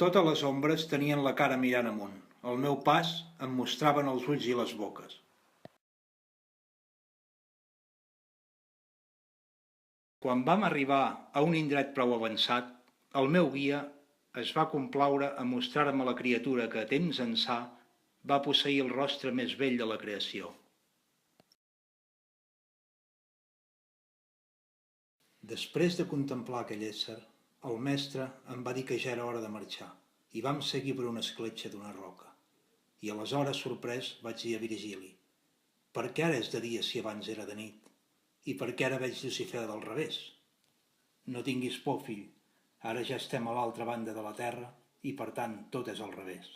Totes les ombres tenien la cara mirant amunt. Al meu pas em mostraven els ulls i les boques. Quan vam arribar a un indret prou avançat, el meu guia es va complaure a mostrar-me la criatura que, temps ençà, va posseir el rostre més bell de la creació. Després de contemplar aquell ésser, el mestre em va dir que ja era hora de marxar i vam seguir per una escletxa d'una roca. I aleshores, sorprès, vaig dir a Virgili: «Per què ara és de dia si abans era de nit? I per què ara veig Lucifer del revés?» «No tinguis por, fill. Ara ja estem a l'altra banda de la terra i, per tant, tot és al revés».